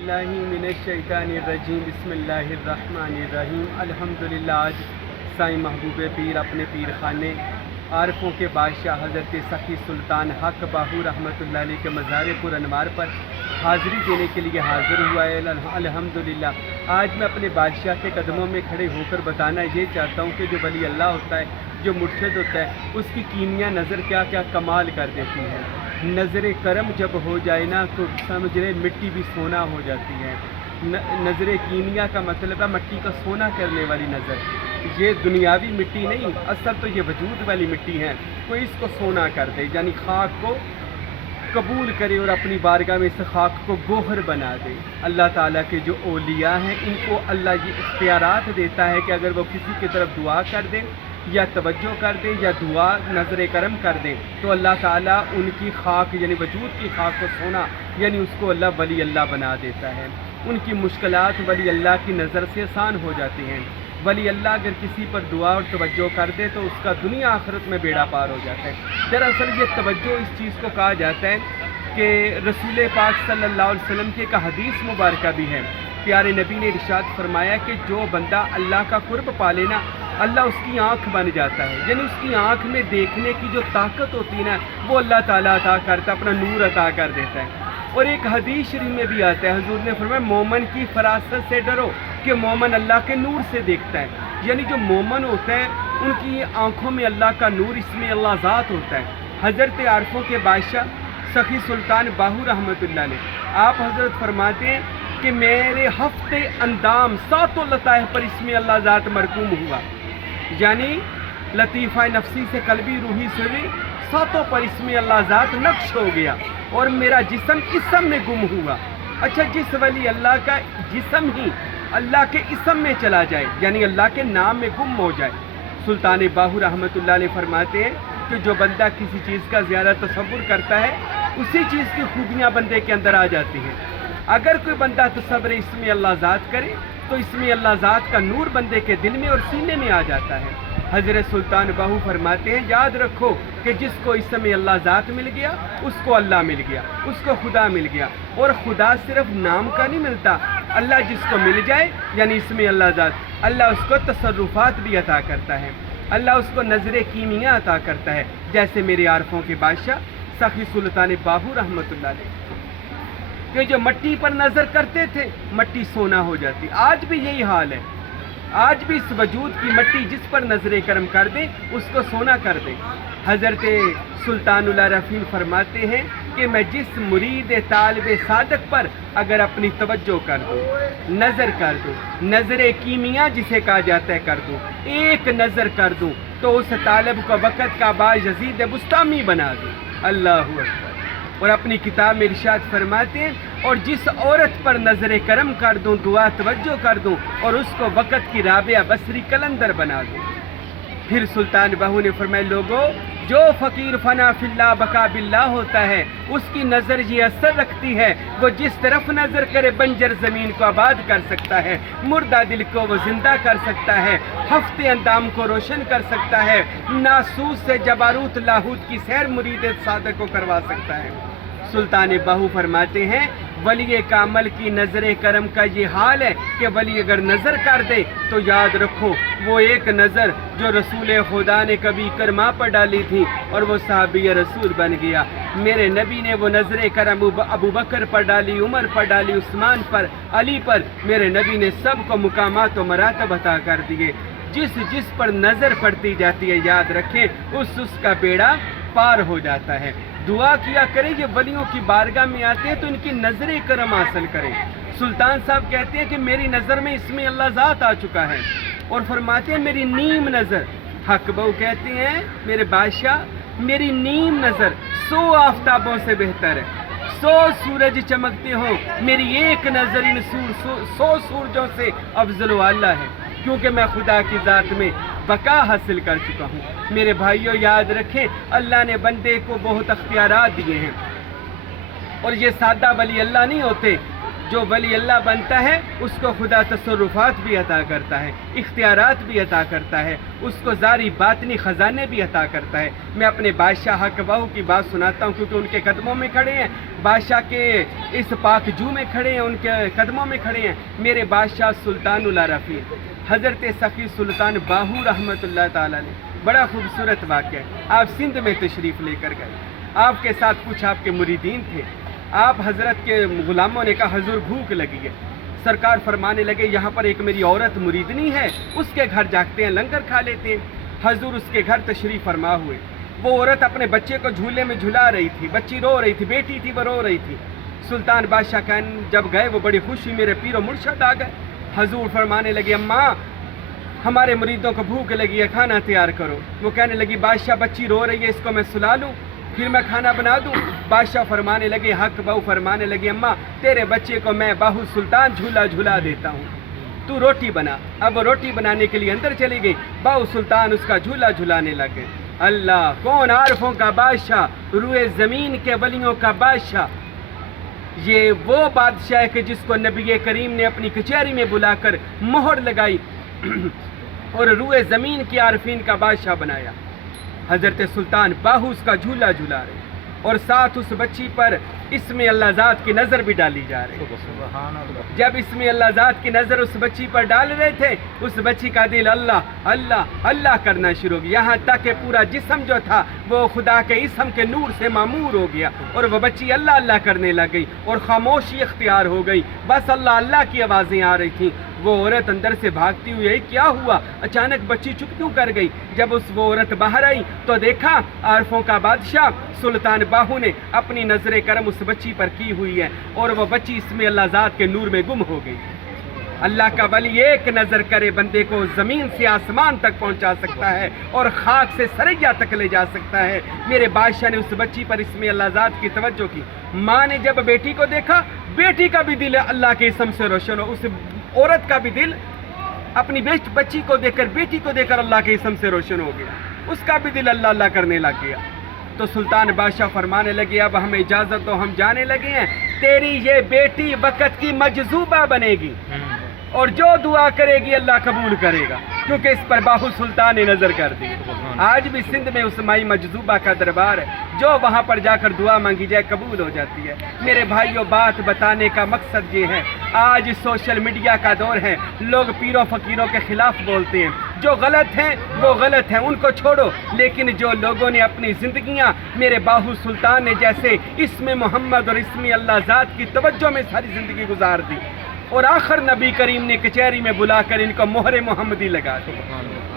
اللہ من الشیطان الرجیم بسم اللہ الرحمن الرحیم الحمدللہ۔ آج سائیں محبوب پیر اپنے پیر خانے عارفوں کے بادشاہ حضرت سخی سلطان حق باہو رحمۃ اللہ علیہ کے مزار پر انوار پر حاضری دینے کے لیے حاضر ہوا ہے الحمدللہ۔ آج میں اپنے بادشاہ کے قدموں میں کھڑے ہو کر بتانا یہ چاہتا ہوں کہ جو ولی اللہ ہوتا ہے، جو مرشد ہوتا ہے، اس کی کیمیا نظر کیا کیا کمال کر دیتی ہے۔ نظر کرم جب ہو جائے نا تو سمجھ رہے مٹی بھی سونا ہو جاتی ہے۔ نظر کیمیا کا مطلب ہے مٹی کا سونا کرنے والی نظر۔ یہ دنیاوی مٹی نہیں، اصل تو یہ وجود والی مٹی ہے۔ کوئی اس کو سونا کر دے، یعنی خاک کو قبول کرے اور اپنی بارگاہ میں اس خاک کو گوہر بنا دے۔ اللہ تعالیٰ کے جو اولیاء ہیں ان کو اللہ یہ اختیارات دیتا ہے کہ اگر وہ کسی کی طرف دعا کر دیں یا توجہ کر دیں یا دعا نظر کرم کر دیں تو اللہ تعالیٰ ان کی خاک یعنی وجود کی خاک کو سونا یعنی اس کو اللہ ولی اللہ بنا دیتا ہے۔ ان کی مشکلات ولی اللہ کی نظر سے آسان ہو جاتی ہیں۔ ولی اللہ اگر کسی پر دعا اور توجہ کر دے تو اس کا دنیا آخرت میں بیڑا پار ہو جاتا ہے۔ دراصل یہ توجہ اس چیز کو کہا جاتا ہے کہ رسول پاک صلی اللہ علیہ وسلم کی ایک حدیث مبارکہ بھی ہے۔ پیارے نبی نے ارشاد فرمایا کہ جو بندہ اللہ کا قرب پالے نا، اللہ اس کی آنکھ بن جاتا ہے، یعنی اس کی آنکھ میں دیکھنے کی جو طاقت ہوتی ہے نا وہ اللہ تعالیٰ عطا کرتا ہے، اپنا نور عطا کر دیتا ہے۔ اور ایک حدیث شریف میں بھی آتا ہے، حضور نے فرمایا مومن کی فراست سے ڈرو کہ مومن اللہ کے نور سے دیکھتا ہے۔ یعنی جو مومن ہوتا ہے ان کی آنکھوں میں اللہ کا نور، اس میں اللہ ذات ہوتا ہے۔ حضرت عارفوں کے بادشاہ سخی سلطان باہو رحمۃ اللہ علیہ آپ حضرت فرماتے ہیں کہ میرے ہفتے اندام ساتوں لطائف پر اس میں اللہ ذات مرقوم ہوا، یعنی لطیفہ نفسی سے قلبی روحی سری ساتوں پر اس میں اللہ ذات نقش ہو گیا اور میرا جسم اسم میں گم ہوا۔ اچھا، جس ولی اللہ کا جسم ہی اللہ کے اسم میں چلا جائے یعنی اللہ کے نام میں گم ہو جائے، سلطان باہو رحمۃ اللہ علیہ فرماتے ہیں کہ جو بندہ کسی چیز کا زیادہ تصور کرتا ہے اسی چیز کی خوبیاں بندے کے اندر آ جاتی ہیں۔ اگر کوئی بندہ تصور اس میں اللہ ذات کرے تو اس میں اللہ ذات کا نور بندے کے دل میں اور سینے میں آ جاتا ہے۔ حضرت سلطان باہو فرماتے ہیں یاد رکھو کہ جس کو اس میں اللہ ذات مل گیا اس کو اللہ مل گیا، اس کو خدا مل گیا۔ اور خدا صرف نام کا نہیں ملتا، اللہ جس کو مل جائے یعنی اس میں اللہ ذات، اللہ اس کو تصرفات بھی عطا کرتا ہے، اللہ اس کو نظر کیمیا عطا کرتا ہے، جیسے میرے عارفوں کے بادشاہ سخی سلطان باہو رحمۃ اللہ علیہ کہ جو مٹی پر نظر کرتے تھے مٹی سونا ہو جاتی۔ آج بھی یہی حال ہے، آج بھی اس وجود کی مٹی جس پر نظر کرم کر دے اس کو سونا کر دے۔ حضرت سلطان العارفین فرماتے ہیں کہ میں جس مرید طالب صادق پر اگر اپنی توجہ کر دوں، نظر کر دوں، نظر کیمیا جسے کہا جاتا ہے کر دوں، ایک نظر کر دوں تو اس طالب کو وقت کا باجزید بستامی بنا دوں۔ اللہ اکبر۔ اور اپنی کتاب میں ارشاد فرماتے ہیں اور جس عورت پر نظر کرم کر دوں، دعا توجہ کر دوں اور اس کو وقت کی رابعہ بصری قلندر بنا دوں۔ پھر سلطان باہو نے فرمایا لوگو جو فقیر فنا فی اللہ بقا باللہ ہوتا ہے اس کی نظر یہ اثر رکھتی ہے، وہ جس طرف نظر کرے بنجر زمین کو آباد کر سکتا ہے، مردہ دل کو وہ زندہ کر سکتا ہے، ہفتے اندام کو روشن کر سکتا ہے، ناسوس سے جباروت لاہوت کی سیر مرید صادق کو کروا سکتا ہے۔ سلطان باہو فرماتے ہیں ولی کامل کی نظر کرم کا یہ حال ہے کہ ولی اگر نظر کر دے تو یاد رکھو وہ ایک نظر جو رسول خدا نے کبھی کرما پر ڈالی تھی اور وہ صحابی رسول بن گیا۔ میرے نبی نے وہ نظر کرم ابو بکر پر ڈالی، عمر پر ڈالی، عثمان پر، علی پر۔ میرے نبی نے سب کو مقامات و مراتب عطا کر دیے۔ جس پر نظر پڑتی جاتی ہے یاد رکھیں اس کا بیڑا پار ہو جاتا ہے۔ دعا کیا کریں، یہ ولیوں کی بارگاہ میں آتے ہیں تو ان کی نظر کرم حاصل کریں۔ سلطان صاحب کہتے ہیں کہ میری نظر میں اس میں اللہ ذات آ چکا ہے اور فرماتے ہیں میری نیم نظر، حق بہو کہتے ہیں میرے بادشاہ میری نیم نظر 100 آفتابوں سے بہتر ہے، 100 سورج چمکتے ہوں میری ایک نظر ان 100 سورجوں سے افضل و اعلیٰ ہے، کیونکہ میں خدا کی ذات میں بقا حاصل کر چکا ہوں۔ میرے بھائیوں یاد رکھیں اللہ نے بندے کو بہت اختیارات دیے ہیں اور یہ سادہ ولی اللہ نہیں ہوتے، جو ولی اللہ بنتا ہے اس کو خدا تصرفات بھی عطا کرتا ہے، اختیارات بھی عطا کرتا ہے، اس کو ظاہری باطنی خزانے بھی عطا کرتا ہے۔ میں اپنے بادشاہ حق بہو کی بات سناتا ہوں کیونکہ ان کے قدموں میں کھڑے ہیں، بادشاہ کے اس پاک جو میں کھڑے ہیں، ان کے قدموں میں کھڑے ہیں میرے بادشاہ سلطان العارفین حضرت سخی سلطان باہو رحمۃ اللہ تعالیٰ نے۔ بڑا خوبصورت واقعہ ہے، آپ سندھ میں تشریف لے کر گئے، آپ کے ساتھ کچھ آپ کے مریدین تھے، آپ حضرت کے غلاموں نے کہا حضور بھوک لگی ہے، سرکار فرمانے لگے یہاں پر ایک میری عورت مریدنی ہے، اس کے گھر جاتے ہیں، لنگر کھا لیتے ہیں۔ حضور اس کے گھر تشریف فرما ہوئے، وہ عورت اپنے بچے کو جھولے میں جھلا رہی تھی، بچی رو رہی تھی، بیٹی تھی وہ رو رہی تھی۔ سلطان بادشاہ جب گئے وہ بڑی خوشی، میرے پیر و مرشد آ گئے۔ حضور فرمانے لگے اماں ہمارے مریدوں کو بھوک لگی ہے، کھانا تیار کرو۔ وہ کہنے لگی بادشاہ بچی رو رہی ہے، اس کو میں سلا لوں پھر میں کھانا بنا دوں؟ بادشاہ فرمانے لگے، حق بہو فرمانے لگی اماں تیرے بچے کو میں باہو سلطان جھولا جھلا دیتا ہوں، تو روٹی بنا۔ اب وہ روٹی بنانے کے لیے اندر چلی گئی، باہو سلطان اس کا جھولا جھلانے لگے۔ اللہ کون عارفوں کا بادشاہ، روئے زمین کے ولیوں کا بادشاہ، یہ وہ بادشاہ ہے کہ جس کو نبی کریم نے اپنی کچہری میں بلا کر مہر لگائی اور روئے زمین کی عارفین کا بادشاہ بنایا۔ حضرت سلطان باہو اس کا جھولا جھلا رہے اور ساتھ اس بچی پر اسم اللہ ذات کی نظر بھی ڈالی جا رہی۔ جب اسم اللہ ذات کی نظر اس بچی پر ڈال رہے تھے، اس بچی کا دل اللہ اللہ اللہ کرنا شروع ہو گیا، یہاں تک کہ پورا جسم جو تھا وہ خدا کے اسم کے نور سے معمور ہو گیا اور وہ بچی اللہ اللہ کرنے لگ گئی اور خاموشی اختیار ہو گئی، بس اللہ اللہ کی آوازیں آ رہی تھیں۔ وہ عورت اندر سے بھاگتی ہوئی، کیا ہوا؟ اچانک بچی چپ کیوں کر گئی؟ جب وہ عورت باہر آئی تو دیکھا عارفوں کا بادشاہ سلطان باہو نے اپنی نظر کرم اس بچی پر کی ہوئی ہے اور وہ بچی اسم اللہ ذات کے نور میں گم ہو گئی۔ اللہ کا ولی ایک نظر کرے بندے کو زمین سے آسمان تک پہنچا سکتا ہے اور خاک سے سریا تک لے جا سکتا ہے۔ میرے بادشاہ نے اس بچی پر اسم اللہ ذات کی توجہ کی۔ ماں نے جب بیٹی کو دیکھا، بیٹی کا بھی دل اللہ کے اسم سے روشن ہو، اس عورت کا بھی دل اپنی بچی کو دیکھ کر، بیٹی کو دیکھ کر اللہ کے اسم سے روشن ہو گیا، اس کا بھی دل اللہ اللہ کرنے لگ گیا۔ تو سلطان بادشاہ فرمانے لگے اب ہمیں اجازت دو، ہم جانے لگے ہیں، تیری یہ بیٹی وقت کی مجذوبہ بنے گی اور جو دعا کرے گی اللہ قبول کرے گا، کیونکہ اس پر باہو سلطان نے نظر کر دی۔ آج بھی سندھ میں اس مائی مجذوبہ کا دربار ہے، جو وہاں پر جا کر دعا مانگی جائے قبول ہو جاتی ہے۔ میرے بھائیوں بات بتانے کا مقصد یہ ہے، آج سوشل میڈیا کا دور ہے، لوگ پیروں فقیروں کے خلاف بولتے ہیں، جو غلط ہیں وہ غلط ہیں، ان کو چھوڑو، لیکن جو لوگوں نے اپنی زندگیاں میرے باہو سلطان نے جیسے اسم محمد اور اسم اللہ ذات کی توجہ میں ساری زندگی گزار دی اور آخر نبی کریم نے کچہری میں بلا کر ان کو مہر محمدی لگا دی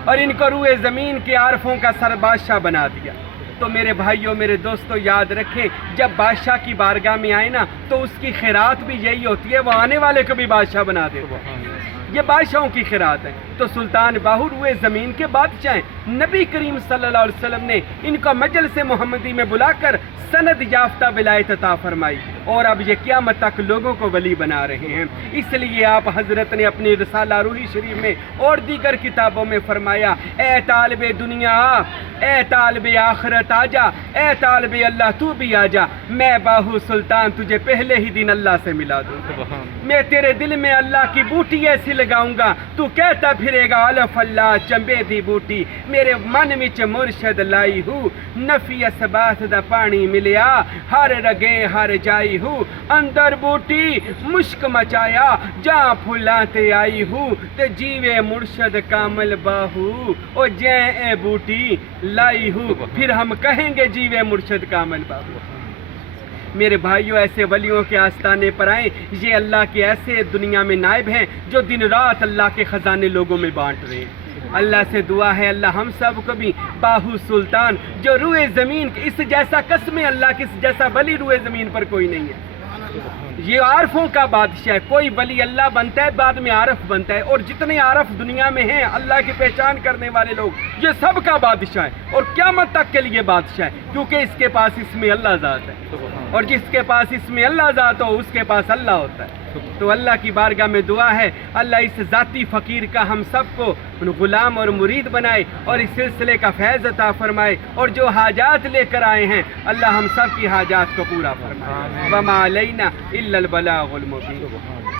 اور ان کو روئے زمین کے عارفوں کا سر بادشاہ بنا دیا۔ تو میرے بھائیوں میرے دوستوں یاد رکھیں، جب بادشاہ کی بارگاہ میں آئے نا تو اس کی خیرات بھی یہی ہوتی ہے، وہ آنے والے کو بھی بادشاہ بنا دے، یہ بادشاہوں کی خیرات ہے۔ تو سلطان باہو روئے زمین کے بادشاہ ہیں، نبی کریم صلی اللہ علیہ وسلم نے ان کو مجلس محمدی میں بلا کر سند یافتہ ولایت عطا فرمائی اور اب یہ قیامت تک لوگوں کو ولی بنا رہے ہیں۔ اس لیے آپ حضرت نے اپنی رسالہ روحی شریف میں اور دیگر کتابوں میں فرمایا، اے طالب دنیا، اے طالب آخرت آجا، اے طالب اللہ تو بھی آجا، میں باہو سلطان تجھے پہلے ہی دن اللہ سے ملا دوں گا، میں تیرے دل میں اللہ کی بوٹی ایسی لگاؤں گا تو کہتا پھرے گا الف اللہ چمبے دی بوٹی، میرے من وچ مرشد لائی ہوں، نفی اسبات دا پانی ملیا، ہر رگے ہر جائی ہوں، اندر بوٹی مشک مچایا، جہاں پھلاں تے آئی ہوں، تے جیوے مرشد کامل باہو، او جیں اے بوٹی لائی ہوں، پھر ہم کہیں گے جیوے مرشد کامل باہو۔ میرے بھائیوں ایسے ولیوں کے آستانے پر آئیں، یہ اللہ کے ایسے دنیا میں نائب ہیں جو دن رات اللہ کے خزانے لوگوں میں بانٹ رہے ہیں۔ اللہ سے دعا ہے اللہ ہم سب کو بھی باہو سلطان جو روئے زمین اس جیسا قسم اللہ کس جیسا ولی روئے زمین پر کوئی نہیں ہے، یہ عارفوں کا بادشاہ ہے، کوئی ولی اللہ بنتا ہے بعد میں عارف بنتا ہے، اور جتنے عارف دنیا میں ہیں اللہ کی پہچان کرنے والے لوگ یہ سب کا بادشاہ ہے اور قیامت تک کے لیے بادشاہ ہے، کیونکہ اس کے پاس اسم اللہ ذات ہے اور جس کے پاس اسم اللہ ذات ہو اس کے پاس اللہ ہوتا ہے۔ تو اللہ کی بارگاہ میں دعا ہے اللہ اس ذاتی فقیر کا ہم سب کو غلام اور مرید بنائے اور اس سلسلے کا فیض عطا فرمائے، اور جو حاجات لے کر آئے ہیں اللہ ہم سب کی حاجات کو پورا فرمائے۔ وما علینا الا البلاغ المبین.